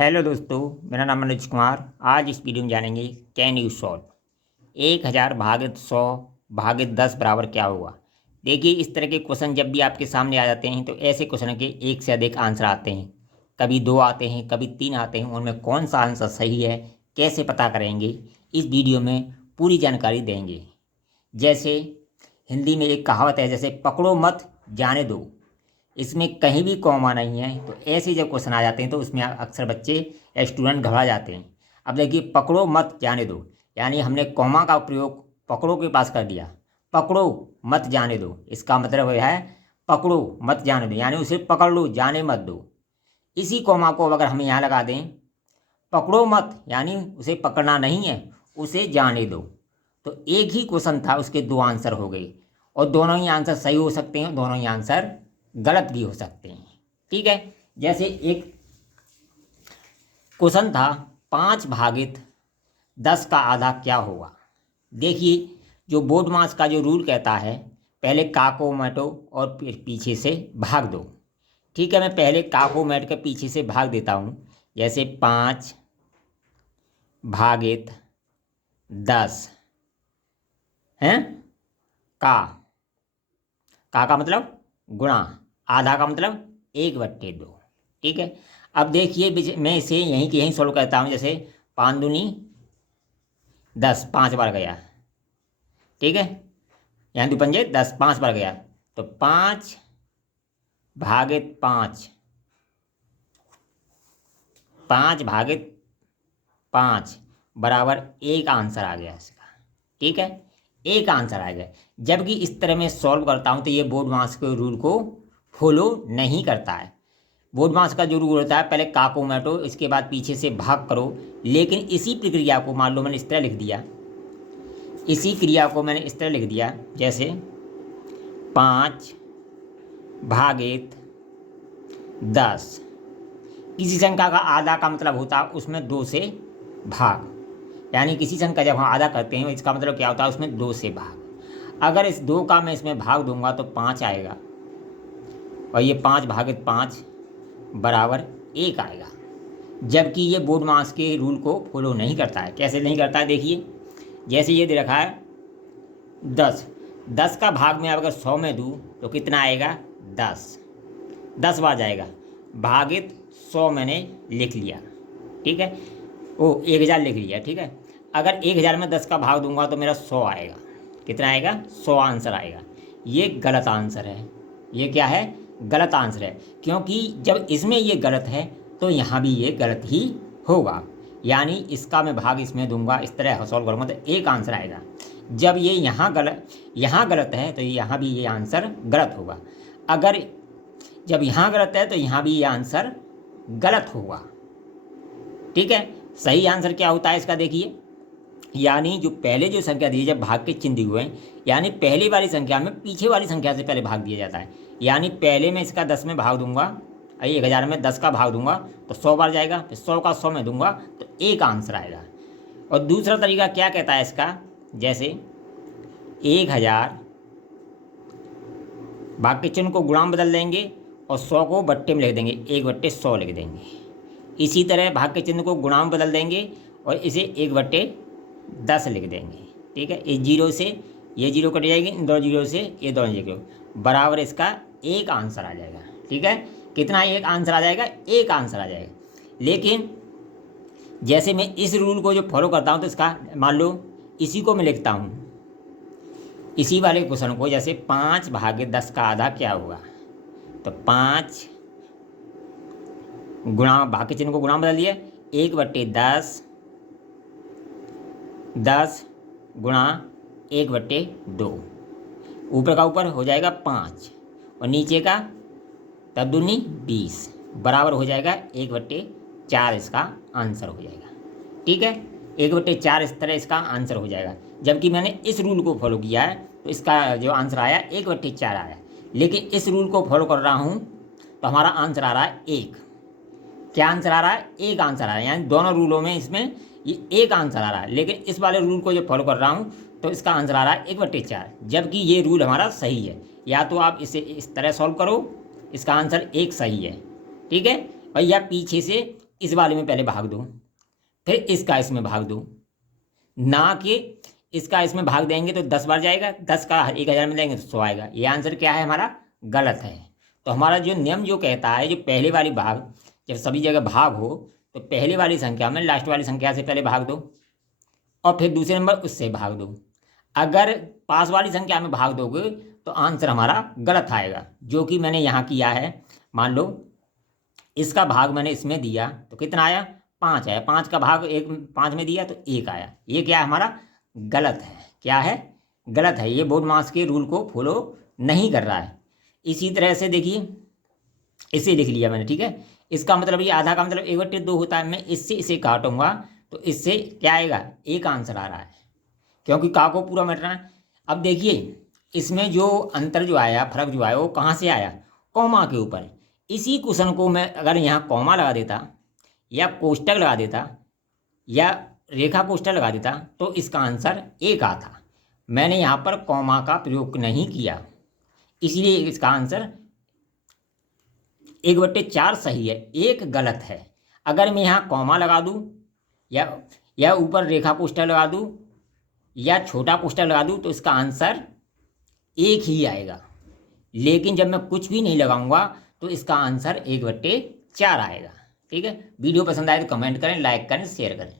Hello दोस्तों, मेरा नाम मनोज कुमार। आज इस वीडियो में जानेंगे कैन यू सॉल्व 1000 भागित 100 भागित 10 बराबर क्या होगा। देखिए, इस तरह के क्वेश्चन जब भी आपके सामने आ जाते हैं तो ऐसे क्वेश्चन के एक से अधिक आंसर आते हैं। कभी 2 आते हैं, कभी 3 आते हैं। उनमें कौन सा आंसर सही है, कैसे पता करेंगे, इस वीडियो में पूरी जानकारी देंगे। जैसे हिंदी में एक कहावत है, जैसे पकड़ो मत जाने दो। इसमें कहीं भी कॉमा नहीं है, तो ऐसे जब क्वेश्चन आ जाते हैं तो उसमें अक्सर बच्चे या स्टूडेंट घबरा जाते हैं। अब देखिए, पकड़ो मत जाने दो, यानी हमने कॉमा का प्रयोग पकड़ो के पास कर दिया। पकड़ो मत जाने दो, इसका मतलब है पकड़ो मत जाने दो, यानी उसे पकड़ लो, जाने मत दो। इसी कॉमा को अगर हम यहाँ लगा दें, पकड़ो मत यानी उसे पकड़ना नहीं है, उसे जाने दो, तो एक ही क्वेश्चन था, उसके 2 आंसर हो गए। और दोनों ही आंसर सही हो सकते हैं, दोनों ही आंसर गलत भी हो सकते हैं। ठीक है। जैसे एक क्वेश्चन था, 5 भागित 10 का आधा क्या होगा। देखिए, जो बोर्ड मास का जो रूल कहता है, पहले का को मैटो और फिर पीछे से भाग दो। ठीक है, मैं पहले का को मैट के पीछे से भाग देता हूँ। जैसे 5 भागित 10 हैं, का का मतलब गुणा, आधा का मतलब 1/2। ठीक है। अब देखिए, मैं इसे यहीं के यहीं सोल्व करता हूँ। जैसे 5 दूनी 10, 5 बार गया। ठीक है, यहाँ 2 पंजे 10, 5 बार गया, तो 5 भागित 5, 5 भागित 5 बराबर 1 आंसर आ गया इसका। ठीक है, 1 आंसर आ गया। जबकि इस तरह मैं सॉल्व करता हूँ तो ये बोर्ड मास के रूल को फॉलो नहीं करता है। बोर्ड मास का जो रूल होता है, पहले का को मैटो, इसके बाद पीछे से भाग करो। लेकिन इसी प्रक्रिया को मान लो मैंने इस तरह लिख दिया, इसी क्रिया को मैंने इस तरह लिख दिया, जैसे 5 भागित 10। किसी संख्या का आधा का मतलब होता है उसमें 2 से भाग, यानी किसी संख्या जब हम आधा करते हैं इसका मतलब क्या होता है, उसमें 2 से भाग। अगर इस 2 का मैं इसमें भाग दूंगा तो 5 आएगा, और ये 5 भागित 5 बराबर 1 आएगा। जबकि ये बोर्ड मास के रूल को फॉलो नहीं करता है। कैसे नहीं करता है, देखिए, जैसे ये दे रखा है 10, 10 का भाग में अगर 100 में दूँ तो कितना आएगा, 10 बार जाएगा। भागित 100 मैंने लिख लिया। ठीक है, 1000 लिख लिया। ठीक है, अगर 1000 में 10 का भाग दूंगा तो मेरा 100 आएगा। कितना आएगा, 100 आंसर आएगा। ये गलत आंसर है। ये क्या है, गलत आंसर है, क्योंकि जब इसमें ये गलत है तो यहाँ भी ये गलत ही होगा। यानी इसका मैं भाग इसमें दूंगा, इस तरह सॉल्व करूँगा तो 1 आंसर आएगा। जब ये यहाँ गलत है तो यहाँ भी ये आंसर गलत होगा। अगर जब यहाँ गलत है तो यहाँ भी ये आंसर गलत होगा। ठीक है, सही आंसर क्या होता है इसका, देखिए, यानी जो पहले जो संख्या दी जब भाग के चिन्ह दिए हुए हैं, यानी पहली वाली संख्या में पीछे वाली संख्या से पहले भाग दिया जाता है। यानी पहले मैं इसका 10 में भाग दूंगा, 1000 में 10 का भाग दूंगा तो 100 बार जाएगा, फिर 100 का 100 में दूंगा तो 1 आंसर आएगा। और दूसरा तरीका क्या कहता है इसका, जैसे 1000 भाग के चिन्ह को गुणा में बदल देंगे और 100 को बट्टे में लिख देंगे, 1/100 लिख देंगे। इसी तरह भाग के चिन्ह को गुणा में बदल देंगे और इसे 1/10 लिख देंगे। ठीक है, इस जीरो से ये जीरो कट जाएगी, इन दोनों जीरो से ये दोनों जीरो, बराबर इसका 1 आंसर आ जाएगा। ठीक है, कितना 1 आंसर आ जाएगा, 1 आंसर आ जाएगा। लेकिन जैसे मैं इस रूल को जो फॉलो करता हूँ तो इसका मान लो इसी को मैं लिखता हूँ, इसी वाले क्वेश्चन को, जैसे 5 भागित 10 का आधा क्या होगा, तो 5 गुणा, भाग के चिन्ह को गुणा में बदल दिया, 1/10, 10 गुणा 1/2, ऊपर का ऊपर हो जाएगा 5 और नीचे का तब दूनी 20, बराबर हो जाएगा 1/4, इसका आंसर हो जाएगा। ठीक है, 1/4 इस तरह इसका आंसर हो जाएगा। जबकि मैंने इस रूल को फॉलो किया है तो इसका जो आंसर आया 1/4 आया। लेकिन इस रूल को फॉलो कर रहा हूँ तो हमारा आंसर आ रहा है 1। क्या आंसर आ रहा है, 1 आंसर आ रहा है। यानी दोनों रूलों में इसमें ये 1 आंसर आ रहा है। लेकिन इस वाले रूल को जो फॉलो कर रहा हूँ तो इसका आंसर आ रहा है 1/4, जबकि ये रूल हमारा सही है। या तो आप इसे इस तरह सॉल्व करो, इसका आंसर 1 सही है। ठीक है, और या पीछे से इस वाले में पहले भाग दो, फिर इसका इसमें भाग दो, ना कि इसका इसमें भाग देंगे तो 10 बार जाएगा, 10 का 1000 में देंगे तो 100 आएगा। ये आंसर क्या है हमारा? गलत है। तो हमारा जो नियम जो कहता है, जो पहले वाली भाग, जब सभी जगह भाग हो तो पहले वाली संख्या में लास्ट वाली संख्या से पहले भाग दो और फिर दूसरे नंबर उससे भाग दो। अगर पास वाली संख्या में भाग दोगे तो आंसर हमारा गलत आएगा, जो कि मैंने यहाँ किया है। मान लो इसका भाग मैंने इसमें दिया तो कितना आया? 5 आया। 5 का भाग 5 में दिया तो 1 आया। ये क्या है हमारा? गलत है। क्या है? गलत है। ये बोर्ड मास के रूल को फॉलो नहीं कर रहा है। इसी तरह से देखिए, इसे लिख लिया मैंने, ठीक है। इसका मतलब ये आधा का मतलब 1/2 होता है। मैं इससे इसे काटूंगा तो इससे क्या आएगा? एक आंसर आ रहा है, क्योंकि का को पूरा मिट रहा है। अब देखिए इसमें जो अंतर जो आया, फर्क जो आया, वो कहाँ से आया? कॉमा के ऊपर। इसी क्वेश्चन को मैं अगर यहाँ कॉमा लगा देता या कोष्टक लगा देता या रेखा कोष्टक लगा देता तो इसका आंसर 1 आता। मैंने यहाँ पर कॉमा का प्रयोग नहीं किया, इसलिए इसका आंसर 1/4 सही है, 1 गलत है। अगर मैं यहाँ कॉमा लगा दूँ या ऊपर रेखा कोष्टक लगा दूँ या छोटा कोष्टक लगा दूँ तो इसका आंसर 1 ही आएगा। लेकिन जब मैं कुछ भी नहीं लगाऊंगा तो इसका आंसर 1/4 आएगा। ठीक है। वीडियो पसंद आए तो कमेंट करें, लाइक करें, शेयर करें।